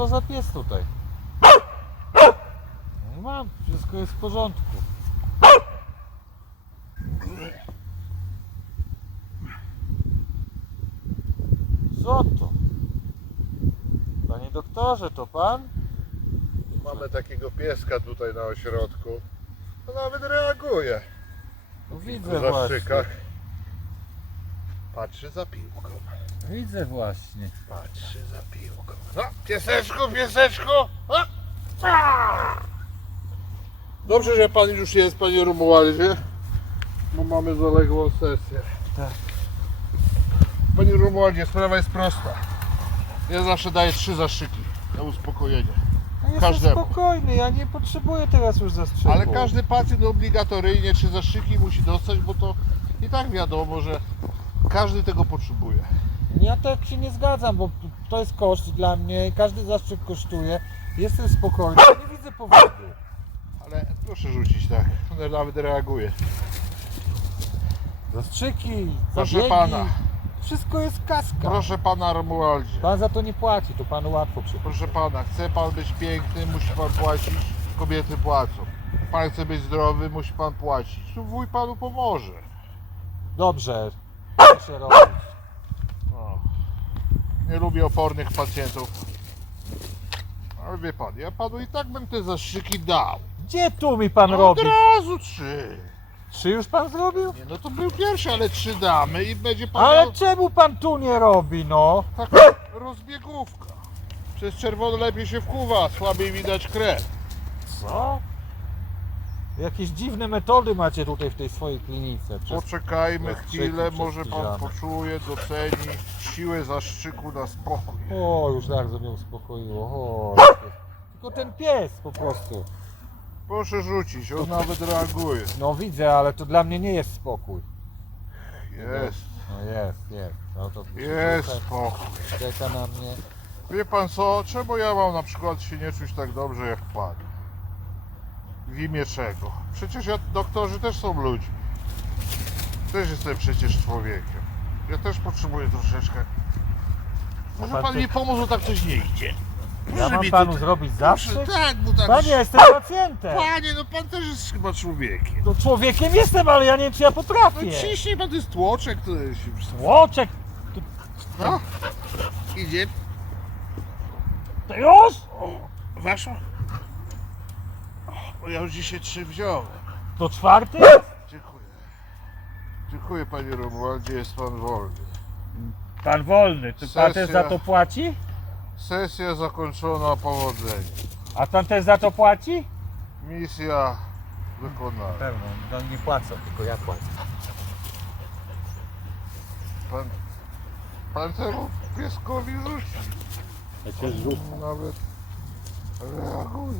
Co to za pies tutaj? No mam, wszystko jest w porządku. Co to? Panie doktorze, to pan? Mamy takiego pieska tutaj na ośrodku. To nawet reaguje. No W widzę właśnie. zaszczykach. Patrzy za piłką. Widzę właśnie. Patrzy za piłką. No, pieseczku, pieseczku! O! Dobrze, że pan już jest, panie Romualdzie, bo mamy zaległą sesję. Tak. Panie Romualdzie, sprawa jest prosta. Ja zawsze daję trzy zaszyki na uspokojenie. Ja jestem Każdemu. spokojny, ja nie potrzebuję teraz już zastrzyku. Ale każdy pacjent obligatoryjnie trzy zaszyki musi dostać, bo to i tak wiadomo, że każdy tego potrzebuje. Ja tak się nie zgadzam, bo to jest koszt dla mnie i każdy zastrzyk kosztuje. Jestem spokojny, nie widzę powodu. Ale proszę rzucić tak, on nawet reaguje. Zastrzyki, Proszę zabiegi, pana. Wszystko jest kaska. Proszę pana Romualdzie. Pan za to nie płaci, to panu łatwo przyjdzie. Proszę pana, chce pan być piękny, musi pan płacić, kobiety płacą. Pan chce być zdrowy, musi pan płacić. Tu wuj panu pomoże. Dobrze, proszę robić. Nie lubię opornych pacjentów. Ale wie pan, ja panu i tak bym te zastrzyki dał. Gdzie tu mi pan No, robi? Od razu trzy. Trzy już pan zrobił? Nie, no to był pierwszy, ale trzy damy i będzie pan Ale miał czemu pan tu nie robi, no? taka rozbiegówka. Przez czerwono lepiej się wkuwa, słabiej widać krew. Co? Jakieś dziwne metody macie tutaj w tej swojej klinice. Przez... Poczekajmy chwilę, może pan tydziany. poczuje, doceni siłę zastrzyku na spokój. O, już bardzo mnie uspokoiło. O, tylko ten pies po prostu. Proszę rzucić, on nawet reaguje. No widzę, ale to dla mnie nie jest spokój. Jest, No jest, jest. No to jest spokój. czeka na mnie. Wie pan co, czemu ja mam na przykład się nie czuć tak dobrze jak pan? W imię czego? Przecież ja, doktorzy też są ludźmi. Też jestem przecież człowiekiem. Ja też potrzebuję troszeczkę. Może pan pan mi pomóc, bo tak coś nie idzie. Ja Proszę mam mi panu tutaj- zrobić Proszę, zawsze? tak, bo tak. Panie, jestem pacjentem. Panie, no pan też jest chyba człowiekiem. No człowiekiem jestem, ale ja nie wiem czy ja No potrafię. ciśnij pan, to jest tłoczek, to Łoczek, No, idzie. to już? Waszą? O, ja już dzisiaj trzy wziąłem. To czwarty? Dziękuję. Panie Romualdzie, jest pan wolny. Pan wolny, czy pan też Sesja. za to płaci? Sesja zakończona powodzeniem. A pan też za to płaci? Misja wykonana. Pewno, no nie płacą, tylko ja płacę. Pan, pan temu pieskowi rzuci. Ja cię zrzucę. Nawet reaguje.